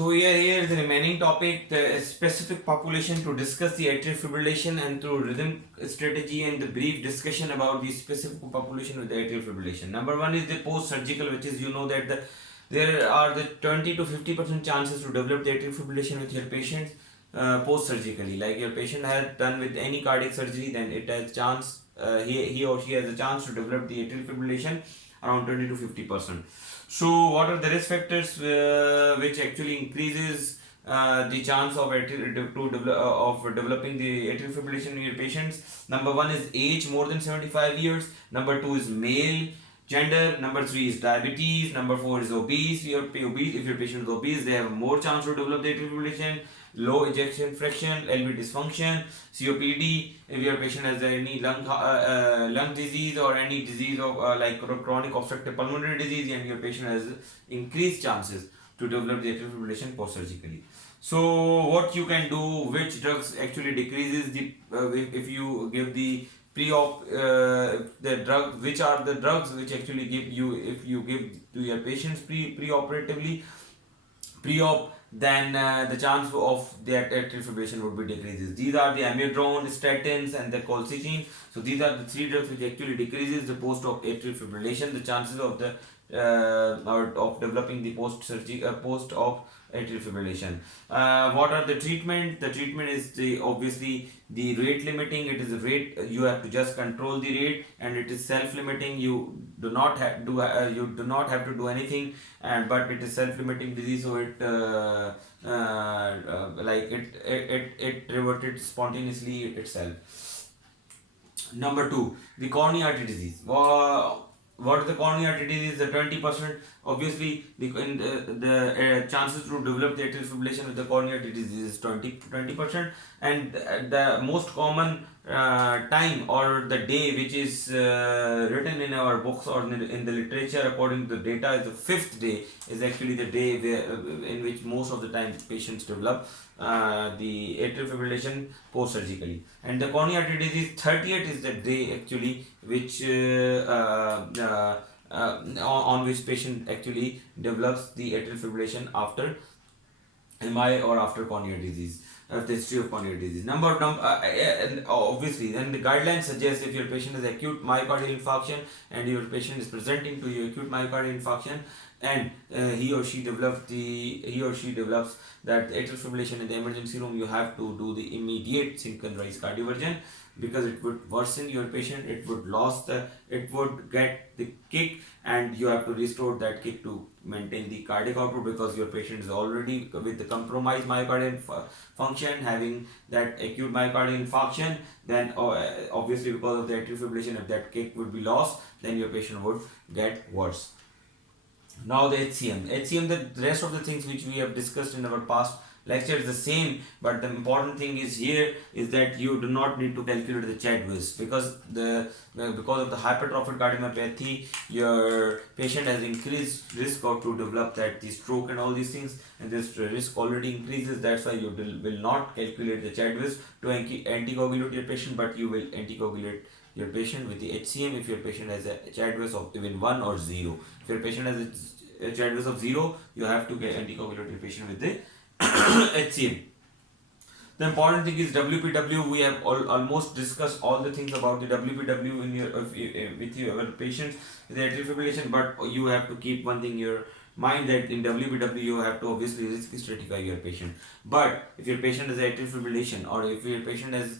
So here is the remaining topic, the specific population to discuss the atrial fibrillation and through rhythm strategy and the brief discussion about the specific population with the atrial fibrillation. Number one is the post-surgical, which is that there are the 20 to 50% chances to develop the atrial fibrillation with your patients post-surgically. Like your patient has done with any cardiac surgery, then it has chance he or she has a chance to develop the atrial fibrillation around 20 to 50%. So what are the risk factors which actually increases the chance of of developing the atrial fibrillation in your patients? Number one is age, more than 75 years. Number two is male gender. Number three is diabetes. Number four is obese. If your patient is obese, they have more chance to develop the atrial fibrillation. Low ejection fraction, LV dysfunction, COPD. If your patient has any lung disease or any disease of like chronic obstructive pulmonary disease, and your patient has increased chances to develop the atrial fibrillation post-surgically. So what you can do, which drugs actually decreases the if you give the pre-op the drug, which are the drugs which actually give you, if you give to your patients pre-operatively pre-op, then the chance of that atrial fibrillation would be decreases. These are the amiodarone, statins, and the colchicine. So these are the three drugs which actually decreases the post-op atrial fibrillation, the chances of the or of developing the post-op atrial fibrillation. What are the treatment? The treatment is obviously the rate limiting. It is a rate, you have to just control the rate, and it is self limiting. You do not have to do anything, and but it is self limiting disease, so it reverted spontaneously itself. Number two, the coronary artery disease. What is the coronary artery disease? The 20%. Obviously, the chances to develop the atrial fibrillation with the coronary artery disease is 20%, and the most common time or the day which is written in our books or in the literature according to the data is the fifth day, is actually the day in which most of the time patients develop the atrial fibrillation post-surgically. And the coronary artery disease, 30th is the day actually which on which patient actually develops the atrial fibrillation after MI or after coronary disease, the history of coronary disease. And obviously, then the guidelines suggest if your patient has acute myocardial infarction and your patient is presenting to you acute myocardial infarction, and he or she develops that atrial fibrillation in the emergency room, you have to do the immediate synchronized cardioversion, because it would worsen your patient, it would get the kick, and you have to restore that kick to maintain the cardiac output, because your patient is already with the compromised myocardial function, having that acute myocardial infarction. Then obviously, because of the atrial fibrillation, if that kick would be lost, then your patient would get worse. Now the HCM, the rest of the things which we have discussed in our past lecture is the same, but the important thing is here is that you do not need to calculate the Chadwick's, because of the hypertrophic cardiomyopathy, your patient has increased risk of to develop the stroke and all these things, and this risk already increases. That's why you will not calculate the Chadwick's to anticoagulate your patient, but you will anticoagulate your patient with the HCM if your patient has a Chadwick's of even 1 or 0. If your patient has a Chadwick's of 0, you have to anticoagulate your patient with the HCM. The important thing is WPW. We have almost discussed all the things about the WPW with your patients with atrial fibrillation, but you have to keep one thing in your mind, that in WPW you have to obviously risk stratify your patient. But if your patient has atrial fibrillation, or if your patient has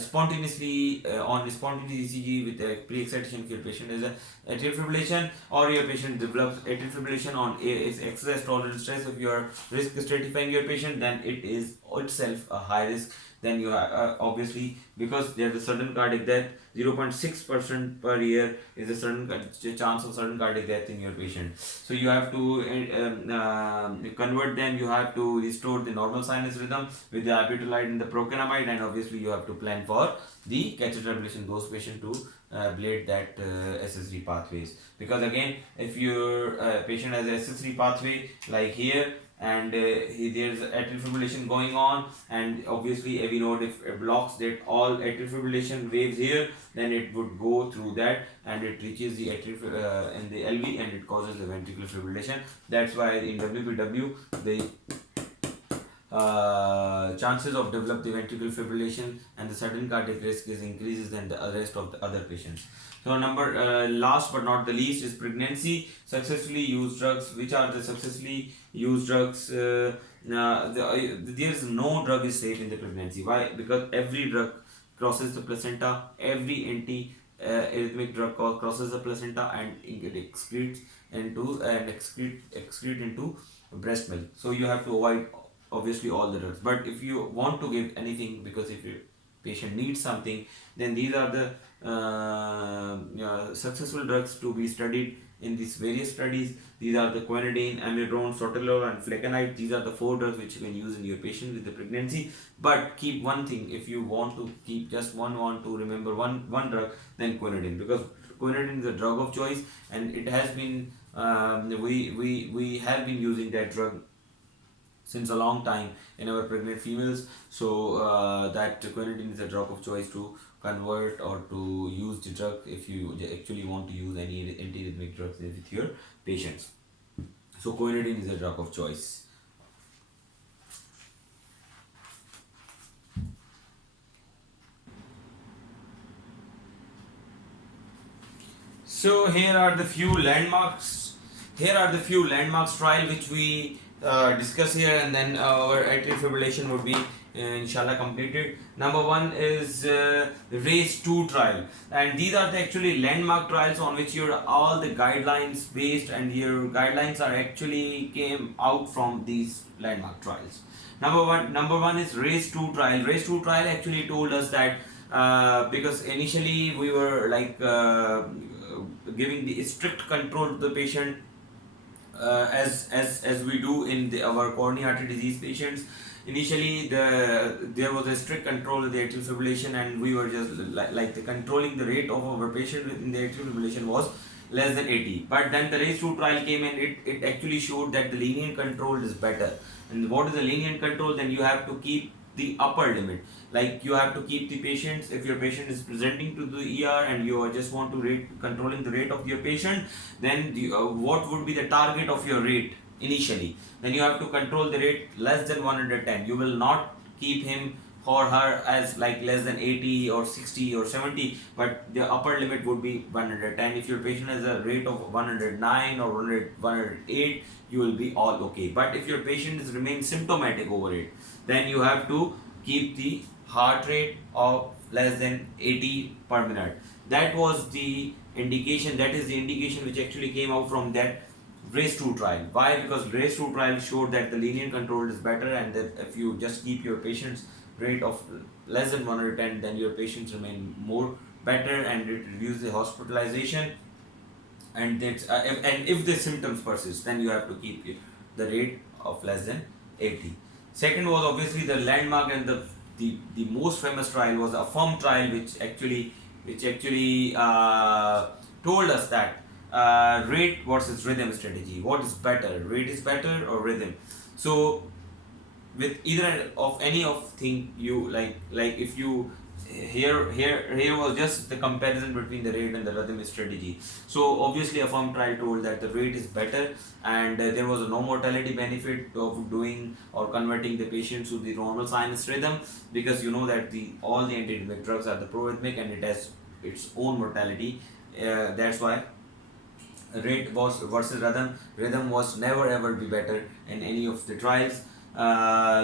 spontaneously on spontaneous ECG with a pre-excitation, if your patient has atrial fibrillation, or your patient develops atrial fibrillation on exercise tolerant stress, if you are risk stratifying your patient, then it is itself a high risk. Then you are obviously, because there is a sudden cardiac death, 0.6% per year is a certain chance of sudden cardiac death in your patient. So you have to convert them. You have to restore the normal sinus rhythm with the albuterolide and the procainamide, and obviously you have to plan for the catheter ablation, those patients to ablate that SS3 pathways. Because again, if your patient has a SS3 pathway like here, and there's atrial fibrillation going on, and obviously AV node, if it blocks that all atrial fibrillation waves here, then it would go through that and it reaches the atrial in the LV and it causes the ventricular fibrillation. That's why in WPW the chances of develop the ventricular fibrillation and the sudden cardiac risk is increases than the rest of the other patients. So last but not the least is pregnancy. Successfully used drugs. Which are the successfully used drugs? There is no drug is safe in the pregnancy. Why? Because every drug crosses the placenta. Every anti-arrhythmic drug crosses the placenta and it excretes excrete into breast milk. So you have to avoid obviously all the drugs. But if you want to give anything, because if your patient needs something, then these are the successful drugs to be studied in these various studies. These are the quinidine, amiodarone, sotalol and flecainide. These are the 4 drugs which you can use in your patient with the pregnancy. But keep one thing, if you want to keep just want to remember one drug, then quinidine, because quinidine is a drug of choice and it has been we have been using that drug since a long time in our pregnant females. So that quinidine is a drug of choice to convert or to use the drug if you actually want to use any antiarrhythmic drugs with your patients. So quinidine is a drug of choice. So here are the few landmarks. Here are the few landmarks trial which we discuss here, and then our atrial fibrillation would be inshallah completed. Number 1 is the RACE 2 trial, and these are the actually landmark trials on which your all the guidelines based, and your guidelines are actually came out from these landmark trials. Number one is RACE 2 trial. RACE 2 trial actually told us that because initially we were like giving the strict control to the patient as we do in our coronary artery disease patients. Initially there was a strict control of the atrial fibrillation, and we were just controlling the rate of our patient in the atrial fibrillation was less than 80. But then the RACE 2 trial came and it actually showed that the lenient control is better. And what is the lenient control? Then you have to keep the upper limit. Like you have to keep the patients, if your patient is presenting to the ER and you just want to controlling the rate of your patient, then what would be the target of your rate initially? Then you have to control the rate less than 110. You will not keep him or her as like less than 80 or 60 or 70, but the upper limit would be 110. If your patient has a rate of 109 or 108, you will be all okay. But if your patient is remain symptomatic over it, then you have to keep the heart rate of less than 80 per minute. That was the indication, that is the indication which actually came out from that RACE 2 trial. Why? Because RACE 2 trial showed that the lenient control is better, and that if you just keep your patient's rate of less than 110, then your patients remain more better and it reduces the hospitalization. And that's and if the symptoms persist, then you have to keep the rate of less than 80. Second was obviously the landmark and the most famous trial was the AFFIRM trial, which actually told us that rate versus rhythm strategy. What is better? Rate is better or rhythm? So with either of any of thing you like if you here was just the comparison between the rate and the rhythm strategy. So obviously AFFIRM trial told that the rate is better, and there was no mortality benefit of doing or converting the patients to the normal sinus rhythm, because you know that all the antiarrhythmic drugs are the proarrhythmic and it has its own mortality. That's why rate was versus rhythm was never ever be better in any of the trials.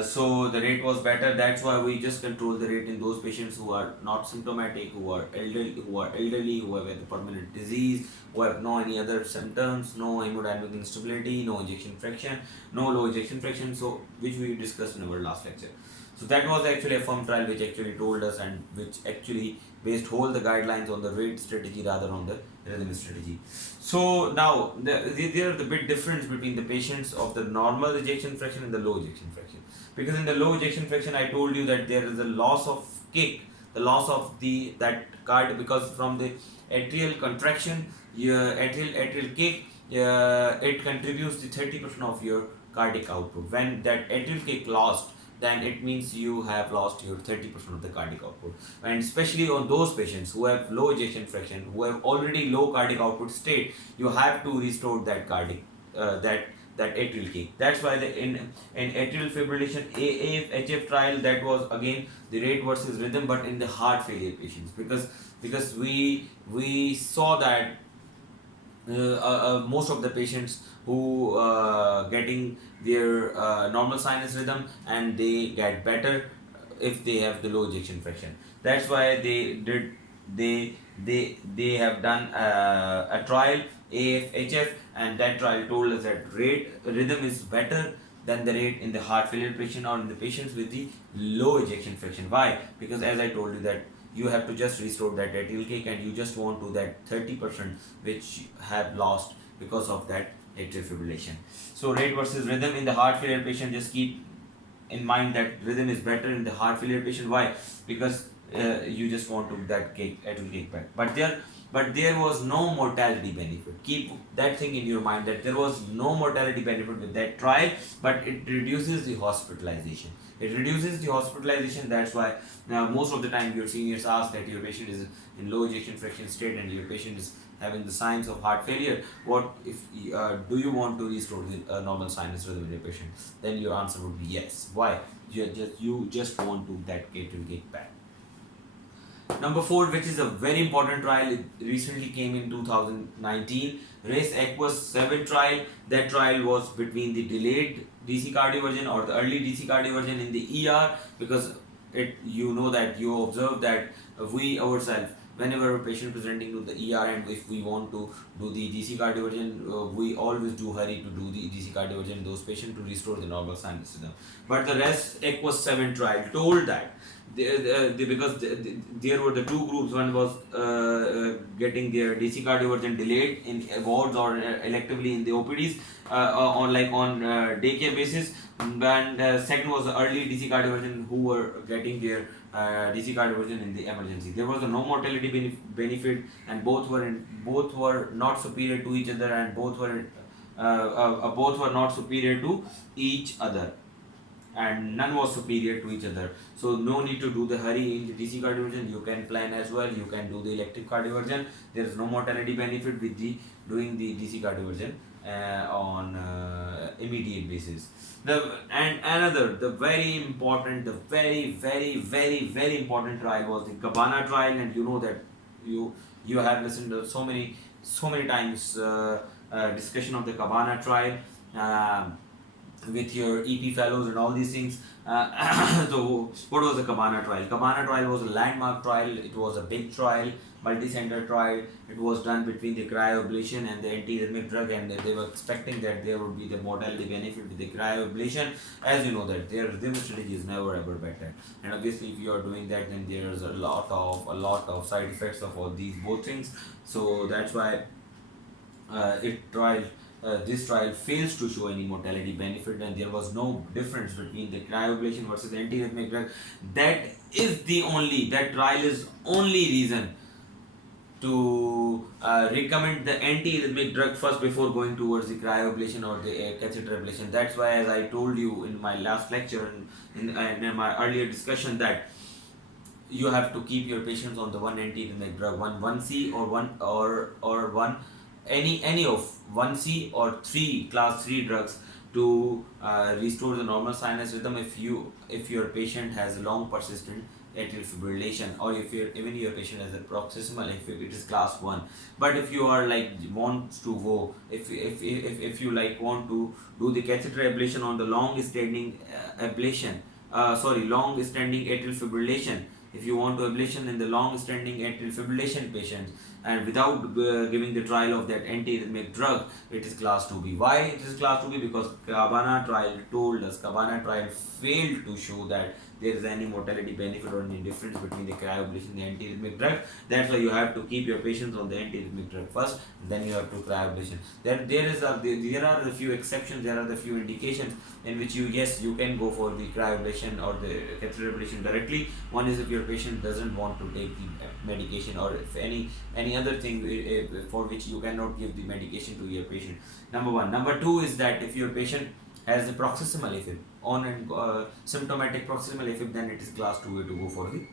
So the rate was better. That's why we just control the rate in those patients who are not symptomatic, who are elderly, who have a permanent disease, who have no any other symptoms, no hemodynamic instability, no ejection fraction, no low ejection fraction. So which we discussed in our last lecture. So that was actually AFFIRM trial which actually told us, and which actually based whole the guidelines on the rate strategy rather on the rhythm strategy. So now there are the big difference between the patients of the normal ejection fraction and the low ejection fraction. Because in the low ejection fraction, I told you that there is a loss of kick, the loss of that card, because from the atrial contraction, your atrial kick, it contributes to 30% of your cardiac output. When that atrial kick lost, then it means you have lost your 30% of the cardiac output. And especially on those patients who have low ejection fraction, who have already low cardiac output state, you have to restore that cardiac that atrial kick. That's why in atrial fibrillation AF-HF trial, that was again the rate versus rhythm, but in the heart failure patients, because we saw that most of the patients who getting their normal sinus rhythm, and they get better if they have the low ejection fraction. That's why they have done a trial AF-HF, and that trial told us that rhythm is better than the rate in the heart failure patient or in the patients with the low ejection fraction. Why? Because as I told you that you have to just restore that atrial kick, and you just want to that 30% which have lost because of that atrial fibrillation. So rate versus rhythm in the heart failure patient, just keep in mind that rhythm is better in the heart failure patient. Why? Because you just want to that atrial kick back. But there was no mortality benefit. Keep that thing in your mind, that there was no mortality benefit with that trial, but it reduces the hospitalization. It reduces the hospitalization. That's why now most of the time your seniors ask that your patient is in low ejection fraction state and your patient is having the signs of heart failure. What if do you want to restore the normal sinus rhythm in your patient? Then your answer would be yes. Why? You just want to that atrial kick back. Number 4, which is a very important trial, it recently came in 2019, Race Equus 7 trial. That trial was between the delayed DC cardioversion or the early DC cardioversion in the ER, because you know that you observe that we ourselves, whenever a patient presenting to the ER, and if we want to do the DC cardioversion, we always do hurry to do the DC cardioversion in those patients to restore the normal sinus rhythm. But the Race Equus 7 trial told that because there were the two groups. One was getting their DC cardioversion delayed in wards or electively in the OPDs on daycare basis, and second was the early DC cardioversion who were getting their DC cardioversion in the emergency. There was a no mortality benefit, and both were not superior to each other, and both were not superior to each other, and none was superior to each other. So no need to do the hurry in the DC cardioversion. You can plan as well. You can do the elective cardioversion. There is no mortality benefit with doing the DC cardioversion on immediate basis. The very important, the very important trial was the Cabana trial, and you know that you have listened to so many times discussion of the Cabana trial. With your EP fellows and all these things. So what was the Cabana trial? Cabana trial was a landmark trial. It was a big trial, multi-center trial. It was done between the cryoablation and the antiarrhythmic drug, and they were expecting that there would be the mortality benefit with the cryoablation. As you know that their rhythm strategy is never ever better, and obviously if you are doing that, then there is a lot of side effects of all these both things. So that's why this trial fails to show any mortality benefit, and there was no difference between the cryoablation versus the antiarrhythmic drug. That trial is only reason to recommend the antiarrhythmic drug first before going towards the cryoablation or the catheter ablation. That's why, as I told you in my last lecture and in my earlier discussion, that you have to keep your patients on the one antiarrhythmic drug, 1C or one any of 1C or 3 class 3 drugs to restore the normal sinus rhythm if your patient has long persistent atrial fibrillation, or if even your patient has a paroxysmal, if it is class 1. But if you are wants to go, if you want to do the catheter ablation on the long standing long standing atrial fibrillation, if you want to ablation in the long standing atrial fibrillation patients, and without giving the trial of that antiarrhythmic drug, it is class 2B. Why it is class 2B? Because Cabana trial told us, Cabana trial failed to show that there is any mortality benefit or any difference between the cryoablation and the antiarrhythmic drug. That's why you have to keep your patients on the antiarrhythmic drug first, then you have to cryoablation. There are a few exceptions, there are the few indications in which you can go for the cryoablation or the catheter ablation directly. One is if your patient doesn't want to take the medication, or if any other thing for which you cannot give the medication to your patient. Number 1. Number 2 is that if your patient has a paroxysmal AFib on and symptomatic proximal AFib, then it is class 2A to go for the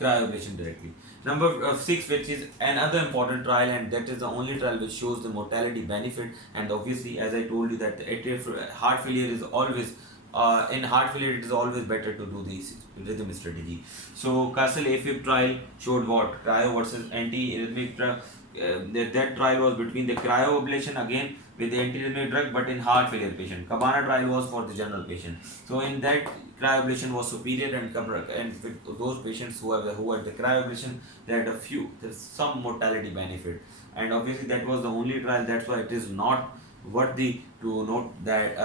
cryoablation directly. Number 6, which is another important trial, and that is the only trial which shows the mortality benefit. And obviously, as I told you, that the atrial heart failure is always in heart failure, it is always better to do this rhythm strategy. So Castle AFib trial showed what? Cryo versus anti-arrhythmic drug. That trial was between the cryoablation again with the anti-arrhythmic drug, but in heart failure patient. Cabana trial was for the general patient. So in that, cryoablation was superior, and with those patients who had the cryoablation, they had there's some mortality benefit. And obviously that was the only trial. That's why it is not worthy to note that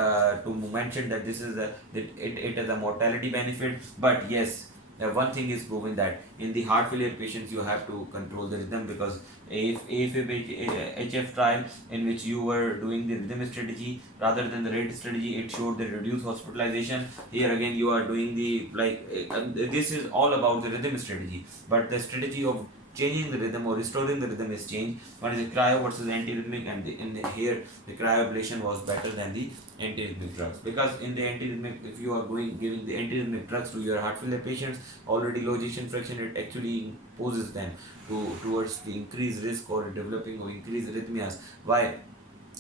to mention that this is it has a mortality benefit. But yes, one thing is proven, that in the heart failure patients you have to control the rhythm, because AFib HF trial, in which you were doing the rhythm strategy rather than the rate strategy, it showed the reduced hospitalization. Here again you are doing the this is all about the rhythm strategy, but the strategy of changing the rhythm or restoring the rhythm is changed. One is the cryo versus antiarrhythmic, and here the cryoablation was better than the antiarrhythmic drugs, because in the antiarrhythmic, if you are giving the antiarrhythmic drugs to your heart failure patients already low ejection fraction, it actually imposes them towards the increased risk or developing or increased arrhythmias. Why?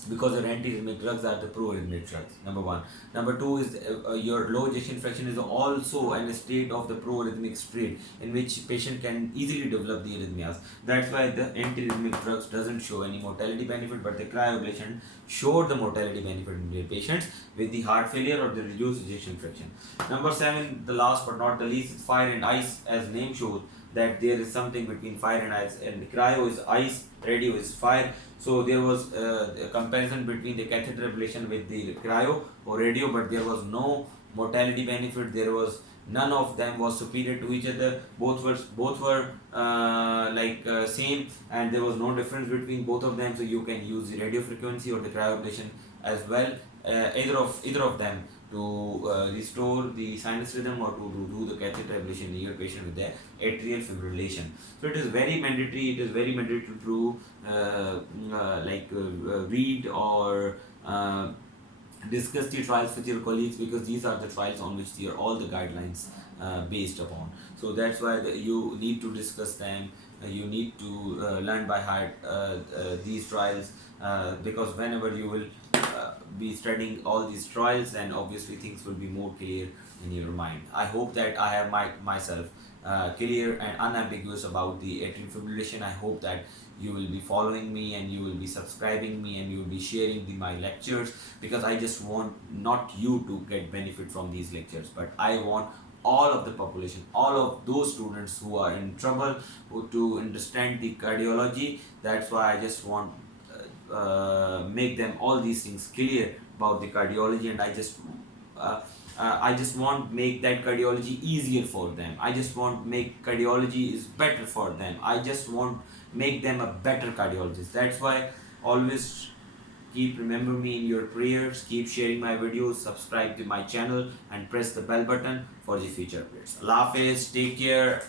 Because your antiarrhythmic drugs are the pro-arrhythmic drugs, number one. Number two is your low ejection fraction is also in a state of the pro-arrhythmic state, in which patient can easily develop the arrhythmias. That's why the antiarrhythmic drugs doesn't show any mortality benefit, but the cryoablation showed the mortality benefit in the patients with the heart failure or the reduced ejection fraction. Number 7, the last but not the least, is fire and ice. As name shows, that there is something between fire and ice, and cryo is ice, radio is fire. So there was a comparison between the catheter ablation with the cryo or radio, but there was no mortality benefit. There was none of them was superior to each other. Both were same, and there was no difference between both of them. So you can use the radio frequency or the cryoablation as well, either of them, to restore the sinus rhythm, or to do the catheter ablation in your patient with the atrial fibrillation. So it is very mandatory. It is very mandatory to read or discuss the trials with your colleagues, because these are the trials on which all the guidelines based upon. So that's why you need to discuss them. You need to learn by heart these trials, because whenever you will be studying all these trials, then obviously things will be more clear in your mind. I hope that I have myself clear and unambiguous about the atrial fibrillation. I hope that you will be following me, and you will be subscribing me, and you will be sharing my lectures, because I just want not you to get benefit from these lectures, but I want all of the population, all of those students who are in trouble, to understand the cardiology. That's why I just want make them all these things clear about the cardiology, and I just want make that cardiology easier for them. I just want make cardiology is better for them. I just want make them a better cardiologist. That's why always keep remember me in your prayers. Keep sharing my videos, subscribe to my channel, and press the bell button for the future updates. Allah Hafiz, take care.